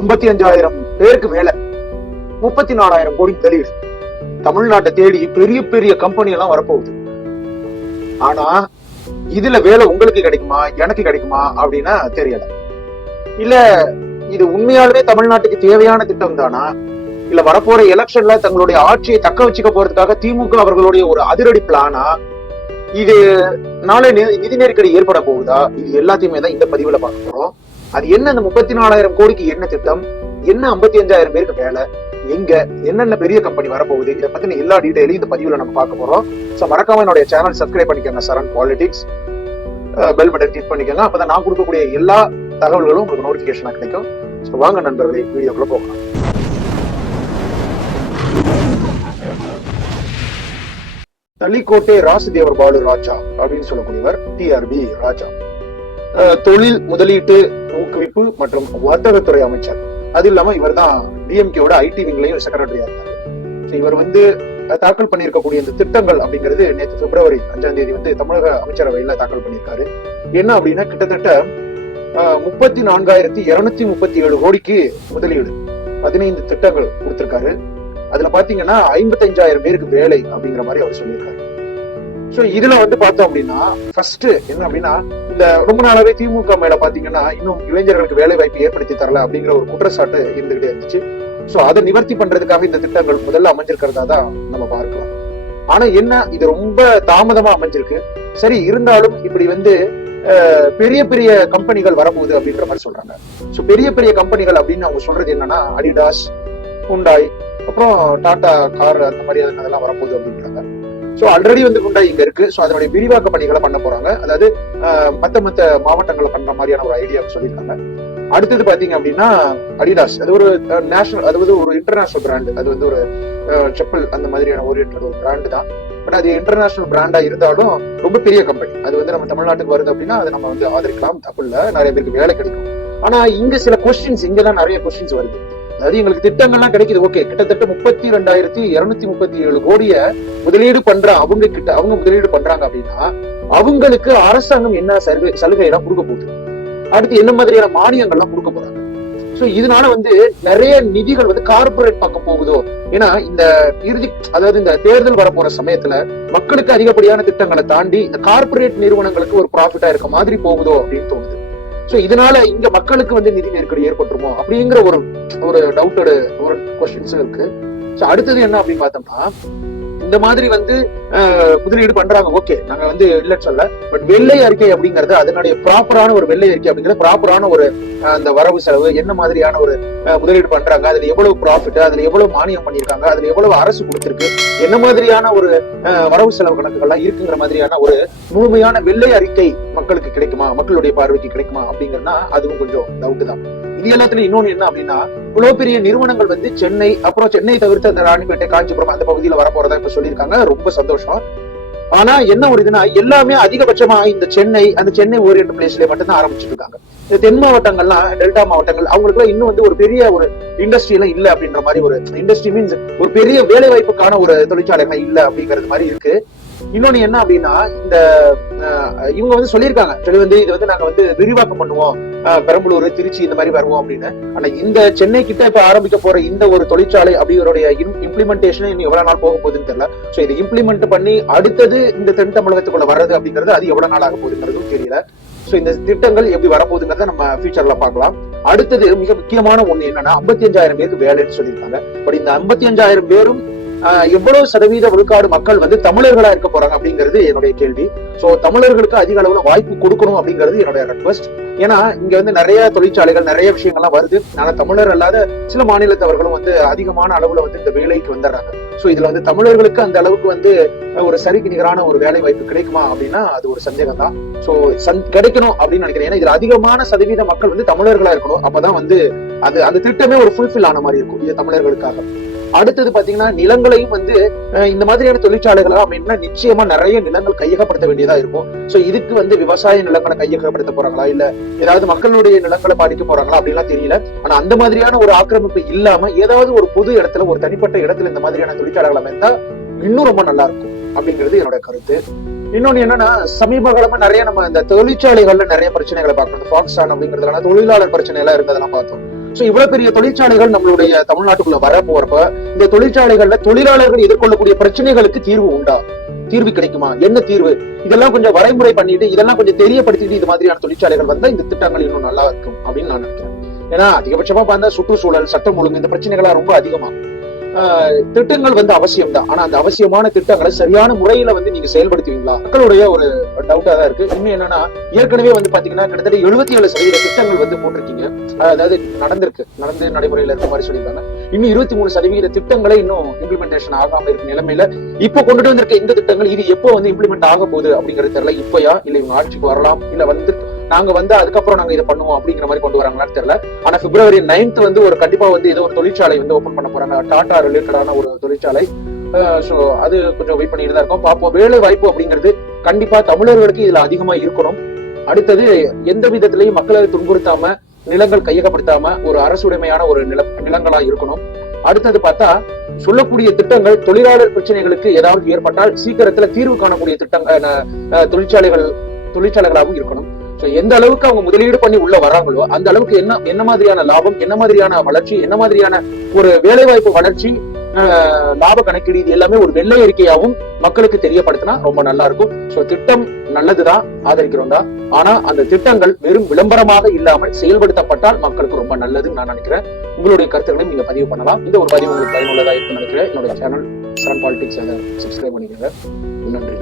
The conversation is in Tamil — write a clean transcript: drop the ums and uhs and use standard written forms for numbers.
55,000 பேருக்கு வேலை, 34,000 கோடி முதலீடு. தமிழ்நாட்டை தேடி பெரிய பெரிய கம்பெனி எல்லாம் வரப்போகுது. ஆனா இதுல வேலை உங்களுக்கு கிடைக்குமா, எனக்கு கிடைக்குமா அப்படின்னா தெரியல. இல்ல இது உண்மையாலுமே தமிழ்நாட்டுக்கு தேவையான திட்டம் தானா, இல்ல வரப்போற எலெக்ஷன்ல தங்களுடைய ஆட்சியை தக்க வச்சுக்க போறதுக்காக திமுக அவர்களுடைய ஒரு அதிரடி பிளானா, இது நாளை நிதி நெருக்கடி ஏற்பட போகுதா, இது எல்லாத்தையுமே தான் இந்த பதிவுல பார்க்க போறோம். அது என்ன, அந்த 34,000 கோடிக்கு என்ன திட்டம், என்ன 55,000 பேருக்கு வேலை, எங்க என்னென்ன பெரிய கம்பெனி வரப்போகுது, இதை பத்தின எல்லா டீடைலையும் இந்த பதிவுல நம்ம பார்க்க போறோம். சோ மறக்காம என்னுடைய சேனல் சப்ஸ்கிரைப் பண்ணிக்கோங்க, சரண் பாலிடிக்ஸ். பெல் பட்டன் கிளிக் பண்ணிக்கோங்க, அப்பதான் நான் கொடுக்கக்கூடிய எல்லா தகவல்களும் உங்களுக்கு நோட்டிபிகேஷனா கிடைக்கும். சோ வாங்க நண்பர்களே, வீடியோக்குள்ள போகலாம். தள்ளிக்கோட்டை ராசுதேவர் பாலு ராஜா அப்படின்னு சொல்லக்கூடியவர் டிஆர்பி ராஜா, தொழில் முதலீட்டு ஊக்குவிப்பு மற்றும் வர்த்தகத்துறை அமைச்சர். அது இல்லாம இவர் தான் டிஎம்கேவோட ஐடி விங்லையும் செக்ரட்டரியா இருந்தார். இவர் தாக்கல் பண்ணியிருக்கக்கூடிய இந்த திட்டங்கள் அப்படிங்கிறது நேற்று பிப்ரவரி 5ஆம் தேதி தமிழக அமைச்சரவையில தாக்கல் பண்ணியிருக்காரு. என்ன அப்படின்னா கிட்டத்தட்ட 34,237 கோடிக்கு முதலீடு, 15 திட்டங்கள் கொடுத்திருக்காரு. அதுல பாத்தீங்கன்னா 55,000 பேருக்கு வேலை அப்படிங்கிற மாதிரி அவர் சொல்லியிருக்காரு. சோ இதுல பார்த்தோம் அப்படின்னா ஃபர்ஸ்ட் என்ன அப்படின்னா, இந்த ரொம்ப நாளாவே திமுக மேல பாத்தீங்கன்னா இன்னும் இளைஞர்களுக்கு வேலை வாய்ப்பு ஏற்படுத்தி தரல அப்படிங்கிற ஒரு குற்றச்சாட்டு இருந்துகிட்டே இருந்துச்சு. சோ அதை நிவர்த்தி பண்றதுக்காக இந்த திட்டங்கள் முதல்ல அமைஞ்சிருக்கிறதா தான் நம்ம பார்க்கலாம். ஆனா என்ன, இது ரொம்ப தாமதமா அமைஞ்சிருக்கு. சரி இருந்தாலும் இப்படி பெரிய பெரிய கம்பெனிகள் வரப்போகுது அப்படின்ற மாதிரி சொல்றாங்க. சோ பெரிய பெரிய கம்பெனிகள் அப்படின்னு அவங்க சொல்றது என்னன்னா, அடிடாஸ், ஹுண்டாய், அப்புறம் டாடா கார், அந்த மாதிரி அதெல்லாம் வரப்போகுது அப்படின்றாங்க. சோ ஆல்ரெடி ஹுண்டாய் இங்க இருக்கு. சோ அதனுடைய விரிவாக்க பணிகளை பண்ண போறாங்க. அதாவது மத்த மாவட்டங்களை பண்ற மாதிரியான ஒரு ஐடியா சொல்லியிருக்காங்க. அடுத்தது பாத்தீங்க அப்படின்னா அடிடாஸ், அது ஒரு நேஷனல், அது ஒரு இன்டர்நேஷனல் பிராண்ட். அது ஒரு செப்பல் அந்த மாதிரியான ஒரு பிராண்டு தான். பட் அது இன்டர்நேஷனல் பிராண்டா இருந்தாலும் ரொம்ப பெரிய கம்பெனி. அது நம்ம தமிழ்நாட்டுக்கு வருது அப்படின்னா அதை நம்ம ஆதரிக்கலாம், தப்பு இல்ல, நிறைய பேருக்கு வேலை கிடைக்கும். ஆனா இங்க சில கொஸ்டின்ஸ், இங்கதான் நிறைய கொஸ்டின்ஸ் வருது. அதாவது எங்களுக்கு திட்டங்கள்லாம் கிடைக்குது, ஓகே, கிட்டத்தட்ட 32,237 கோடிய முதலீடு பண்ற அவங்க முதலீடு பண்றாங்க அப்படின்னா அவங்களுக்கு அரசாங்கம் என்ன சலுகை எல்லாம் கொடுக்க போகுது, அடுத்து என்ன மாதிரியான மானியங்கள்லாம் கொடுக்க போறாங்க. சோ இதனால நிறைய நிதிகள் கார்பரேட் பக்கம் போகுதோ. ஏன்னா இந்த இந்த தேர்தல் வரப்போற சமயத்துல மக்களுக்கு அதிகப்படியான திட்டங்களை தாண்டி இந்த கார்பரேட் நிறுவனங்களுக்கு ஒரு ப்ராஃபிட்டா இருக்க மாதிரி போகுதோ அப்படின்னு தோணுது. சோ இதனால இங்க மக்களுக்கு நிதி நெருக்கடி ஏற்பட்டுருமோ அப்படிங்கிற ஒரு டவுட்டோட ஒரு கொஸ்டின்ஸ் இருக்கு. சோ அடுத்தது என்ன அப்படின்னு பார்த்தோம்னா, இந்த மாதிரி முதலீடு பண்றாங்க, ஓகே, நாங்க இல்ல சொல்ல, பட் வெள்ளை அறிக்கை அப்படிங்கறது அதனுடைய ப்ராப்பரான ஒரு வெள்ளை அறிக்கை அப்படிங்கிறது ப்ராப்பரான ஒரு அந்த வரவு செலவு, என்ன மாதிரியான ஒரு முதலீடு பண்றாங்க, அதுல எவ்வளவு ப்ராஃபிட், அதுல எவ்வளவு மானியம் பண்ணிருக்காங்க, அதுல எவ்வளவு அரசு கொடுத்திருக்கு, என்ன மாதிரியான ஒரு வரவு செலவு கணக்குகள்லாம் இருக்குங்கிற மாதிரியான ஒரு முழுமையான வெள்ளை அறிக்கை மக்களுக்கு கிடைக்குமா, மக்களுடைய பார்வைக்கு கிடைக்குமா அப்படிங்கன்னா அதுவும் கொஞ்சம் டவுட் தான். இது எல்லாத்துலயும் இன்னொன்னு என்ன அப்படின்னா, இவ்வளவு பெரிய நிறுவனங்கள் சென்னை, அப்புறம் சென்னை தவிர்த்து அந்த ராணிப்பேட்டை, காஞ்சிபுரம் அந்த பகுதியில வரப்போறதா இப்ப சொல்லியிருக்காங்க. ரொம்ப சந்தோஷம். ஆனா என்ன ஒரு இதுனா, எல்லாமே அதிகபட்சமா இந்த அந்த சென்னை ஓரியன்ட் பிளேஸ்ல மட்டும்தான் ஆரம்பிச்சுட்டு இருக்காங்க. இந்த தென் மாவட்டங்கள்லாம், டெல்டா மாவட்டங்கள், அவங்களுக்கு இன்னும் ஒரு பெரிய ஒரு இண்டஸ்ட்ரி எல்லாம் இல்ல அப்படின்ற மாதிரி, ஒரு இண்டஸ்ட்ரி மீன்ஸ் ஒரு பெரிய வேலை வாய்ப்புக்கான ஒரு தொழிற்சாலைகள் இல்ல அப்படிங்கிறது மாதிரி இருக்கு. இன்னொன்னு என்ன அப்படின்னா, இந்த இவங்க சொல்லியிருக்காங்க, இது நாங்க விரிவாக்கம் பண்ணுவோம், பெரம்பலூர், திருச்சி இந்த மாதிரி வருவோம் அப்படின்னு. ஆனா இந்த சென்னை கிட்ட இப்ப ஆரம்பிக்க போற இந்த ஒரு தொழிற்சாலை அப்படியோட இம்ப்ளிமெண்டேஷன் இன்னும் எவ்வளவு நாள் போக போகுதுன்னு தெரியல. சோ இதை இம்ப்ளிமெண்ட் பண்ணி அடுத்தது இந்த தென் தமிழகத்துக்குள்ள வர்றது அப்படிங்கிறது அது எவ்வளவு நாள் ஆக போகுதுங்கிறதும் தெரியல. சோ இந்த திட்டங்கள் எப்படி வரப்போகுதுங்கிறத நம்ம ஃபியூச்சர்ல பார்க்கலாம். அடுத்தது மிக முக்கியமான ஒண்ணு என்னன்னா, 55,000 பேருக்கு வேலைன்னு சொல்லியிருக்காங்க. பட் இந்த 55,000 பேரும் எவ்வளவு சதவீத விழுக்காடு மக்கள் தமிழர்களா இருக்க போறாங்க அப்படிங்கிறது என்னுடைய கேள்வி. சோ தமிழர்களுக்கு அதிக அளவுல வாய்ப்பு கொடுக்கணும் அப்படிங்கிறது என்னுடைய ரெக்வஸ்ட். ஏன்னா இங்க நிறைய தொழிற்சாலைகள், நிறைய விஷயங்கள்லாம் வருது. ஆனா தமிழர் அல்லாத சில மாநிலத்தவர்களும் அதிகமான அளவுல இந்த வேலைக்கு வந்துடுறாங்க. சோ இதுல தமிழர்களுக்கு அந்த அளவுக்கு ஒரு சரிக்கு நிகரான ஒரு வேலை வாய்ப்பு கிடைக்குமா அப்படின்னா அது ஒரு சந்தேகம் தான். சோ கிடைக்கணும் அப்படின்னு நினைக்கிறேன். ஏன்னா இதுல அதிகமான சதவீத மக்கள் தமிழர்களா இருக்கணும். அப்பதான் அந்த திட்டமே ஒரு ஃபுல்ஃபில் ஆன மாதிரி இருக்கும் இது தமிழர்களுக்காக. அடுத்தது பாத்தீங்கன்னா, நிலங்களையும் இந்த மாதிரியான தொழிற்சாலைகளா அப்படின்னா நிச்சயமா நிறைய நிலங்கள் கையகப்படுத்த வேண்டியதா இருக்கும். சோ இதுக்கு விவசாய நிலங்களை கையகப்படுத்த போறாங்களா, இல்ல ஏதாவது மக்களுடைய நிலங்களை பாதிக்க போறாங்களா அப்படின்லாம் தெரியல. ஆனா அந்த மாதிரியான ஒரு ஆக்கிரமிப்பு இல்லாம ஏதாவது ஒரு பொது இடத்துல, ஒரு தனிப்பட்ட இடத்துல இந்த மாதிரியான தொழிற்சாலைகள் அமைந்தா இன்னும் ரொம்ப நல்லா இருக்கும் அப்படிங்கிறது என்னோட கருத்து. இன்னொன்னு என்னன்னா, சமீப காலமா நிறைய நம்ம இந்த தொழிற்சாலைகள்ல நிறைய பிரச்சனைகளை பார்க்கணும். ஃபாக்ஸ்கான் அப்படிங்கிறதுனால தொழிலாளர் பிரச்சனை எல்லாம் இருந்ததெல்லாம் பார்த்தோம். சோ இவ்வளவு பெரிய தொழிற்சாலைகள் நம்மளுடைய தமிழ்நாட்டுக்குள்ள வர போறப்ப இந்த தொழிற்சாலைகள்ல தொழிலாளர்கள் எதிர்கொள்ளக்கூடிய பிரச்சனைகளுக்கு தீர்வு உண்டா? தீர்வு கிடைக்குமா? என்ன தீர்வு? இதெல்லாம் கொஞ்சம் வரைமுறை பண்ணிட்டு இதெல்லாம் கொஞ்சம் தெரியப்படுத்திட்டு இது மாதிரியான தொழிற்சாலைகள் வந்தா இந்த திட்டங்கள் இன்னும் நல்லா இருக்கும் அப்படின்னு நான் நினைக்கிறேன். ஏன்னா அதிகபட்சமா பார்த்தா சுற்றுச்சூழல், சட்டம் ஒழுங்கு, இந்த பிரச்சனைகளா ரொம்ப அதிகமாகும். திட்டங்கள் வந்து அவசியம் தான். ஆனா அந்த அவசியமான திட்டங்களை சரியான முறையில வந்து நீங்க செயல்படுத்துவீங்களா? மக்களுடைய ஒரு டவுட்டா தான் இருக்கு. இன்னும் என்னன்னா, ஏற்கனவே வந்து பாத்தீங்கன்னா கிட்டத்தட்ட 77% திட்டங்கள் வந்து போட்டிருக்கீங்க. அதாவது நடந்து நடைமுறையில இருக்க மாதிரி சொல்லியிருக்காங்க. இன்னும் 23% திட்டங்களே இன்னும் இம்ப்ளிமெண்டேஷன் ஆகாம இருக்க நிலைமையில இப்ப கொண்டுட்டு வந்திருக்க இந்த திட்டங்கள் இது எப்போ வந்து இம்ப்ளிமெண்ட் ஆக போகுது அப்படிங்கிறது தெரியல. இப்பயா இல்ல இவங்க ஆட்சிக்கு வரலாம், இல்ல வந்து நாங்க வந்து அதுக்கப்புறம் நாங்க இதை பண்ணுவோம் அப்படிங்கிற மாதிரி கொண்டு வராங்களான்னு தெரியல. ஆனா February 9th வந்து ஒரு கண்டிப்பா வந்து ஏதோ ஒரு தொழிற்சாலை வந்து ஓபன் பண்ண போறாங்க, டாடா ரிலேட்டடான ஒரு தொழிற்சாலை. சோ அது கொஞ்சம் வெயிட் பண்ணிட்டு தான் இருக்கும். பாப்போம். வேலை வாய்ப்பு அப்படிங்கிறது கண்டிப்பா தமிழர்களுக்கு இதுல அதிகமா இருக்கணும். அடுத்தது எந்த விதத்திலையும் மக்களை துன்புறுத்தாம, நிலங்கள் கையகப்படுத்தாம ஒரு அரசுடைமையான ஒரு நிலங்களா இருக்கணும். அடுத்தது பார்த்தா சொல்லக்கூடிய திட்டங்கள் தொழிலாளர் பிரச்சனைகளுக்கு ஏதாவது ஏற்பட்டால் சீக்கிரத்துல தீர்வு காணக்கூடிய தொழிற்சாலைகளாகவும் இருக்கணும். எந்த அளவுக்கு அவங்க முதலீடு பண்ணி உள்ள வராங்களோ அந்த அளவுக்கு என்ன மாதிரியான லாபம், என்ன மாதிரியான வளர்ச்சி, என்ன மாதிரியான ஒரு வேலை வாய்ப்பு வளர்ச்சி, லாப கணக்கீடு, இது எல்லாமே ஒரு வெள்ளை அறிக்கையாகவும் மக்களுக்கு தெரியப்படுத்தினா ரொம்ப நல்லா இருக்கும். சோ திட்டம் நல்லதுதான், ஆதரிக்கிறோம் தான். ஆனா அந்த திட்டங்கள் வெறும் விளம்பரமாக இல்லாமல் செயல்படுத்தப்பட்டால் மக்களுக்கு ரொம்ப நல்லதுன்னு நான் நினைக்கிறேன். உங்களுடைய கருத்துக்களையும் நீங்க பதிவு பண்ணலாம். இந்த ஒரு பதிவு உங்களுக்கு பயனுள்ளதா இருக்குன்னு நினைக்கிறேன். என்னோட சேனல் சன் பாலிடிக்ஸ் அதை சப்ஸ்கிரைப் பண்ணிக்கோங்க. நன்றி.